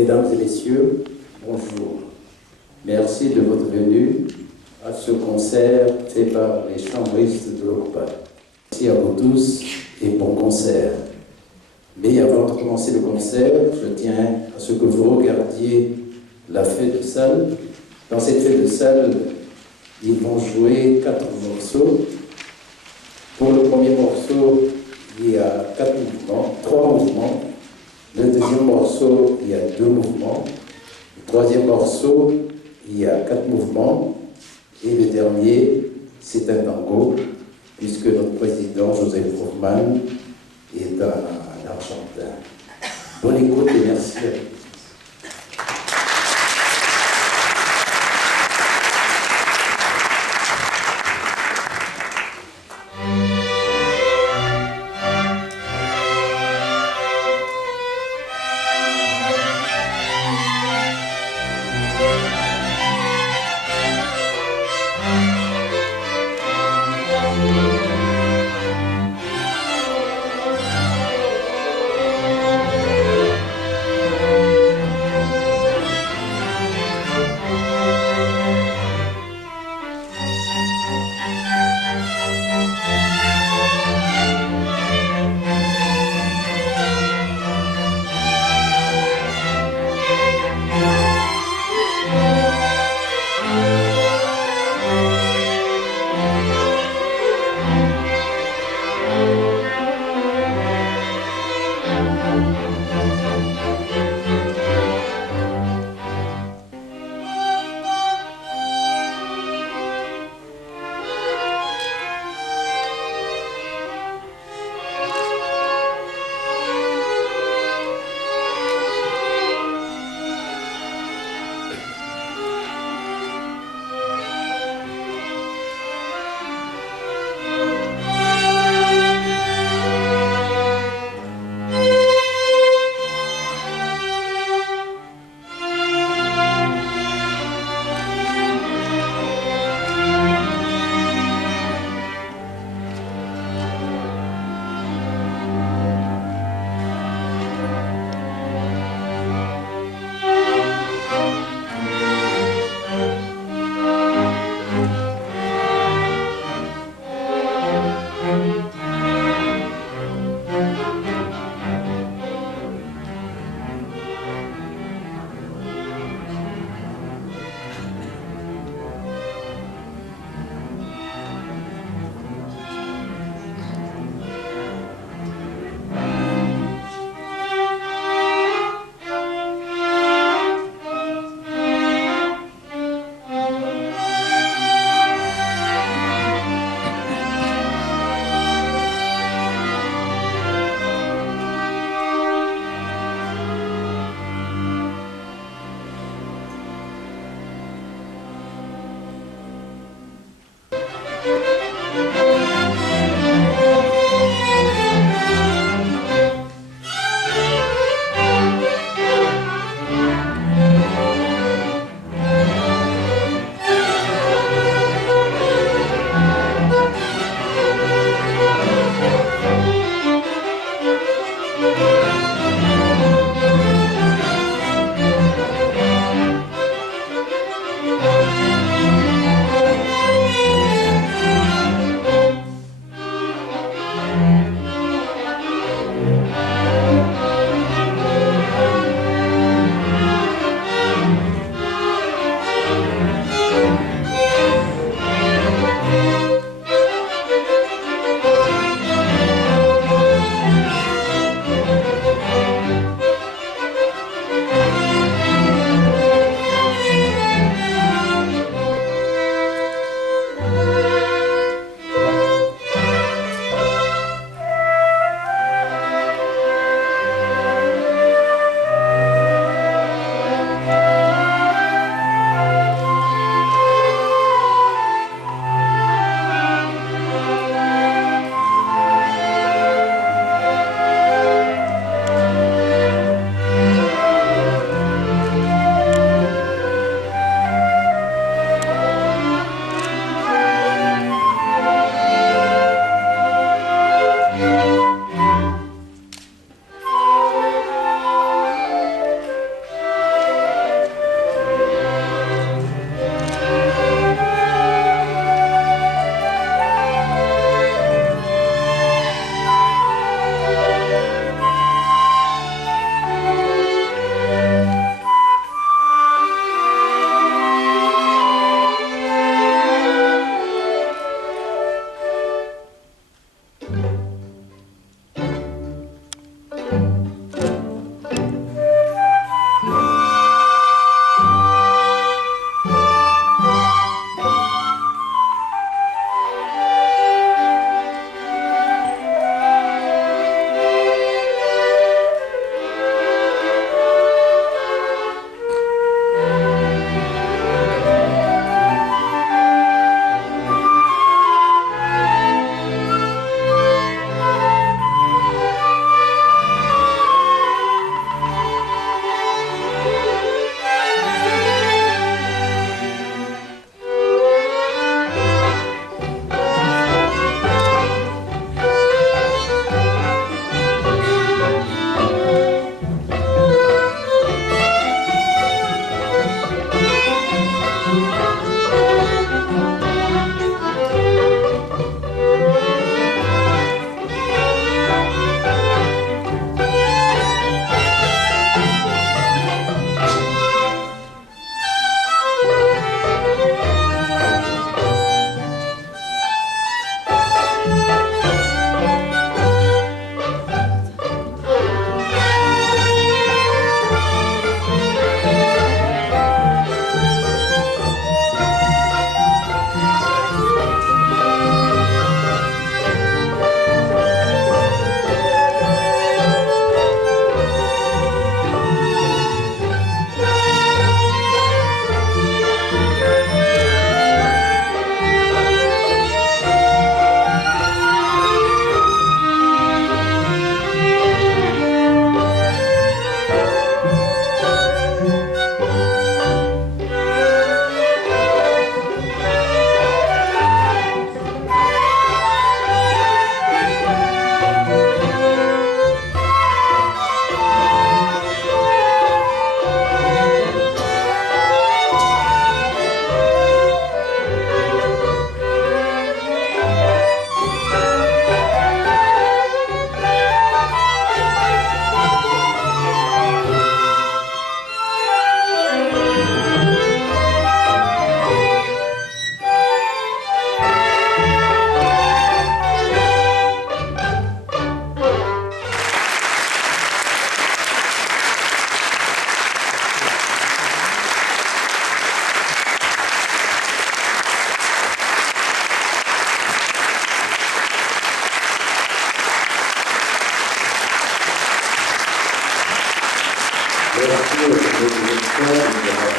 Mesdames et messieurs, bonjour. Merci de votre venue à ce concert fait par les chambristes de l'Europa. Merci à vous tous et bon concert. Mais avant de commencer le concert, je tiens à ce que vous regardiez la fête de salle. Dans cette fête de salle, ils vont jouer 4 morceaux. Pour le premier morceau, il y a 4 mouvements, 3 mouvements. Le deuxième morceau, il y a 2 mouvements. Le troisième morceau, il y a 4 mouvements. Et le dernier, c'est un tango, puisque notre président, Joseph Hoffman, est un Argentin. Bonne écoute et merci à tous.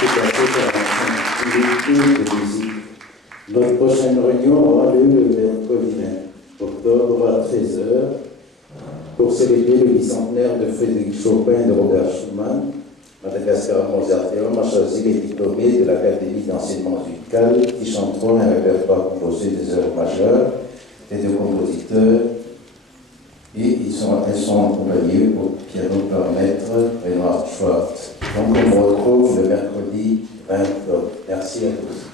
tout à fait de musique. Notre prochaine réunion aura lieu le mercredi 20 octobre à 13h pour célébrer le bicentenaire de Frédéric Chopin et de Robert Schumann. Madagascar Mozarteum a choisi les diplômés de l'Académie d'enseignement musical qui chanteront un répertoire composé des œuvres majeures des deux compositeurs. Et elles sont accompagnés au piano par maître Benoît Schwartz. Donc on me retrouve le mercredi 20 octobre. Merci à tous.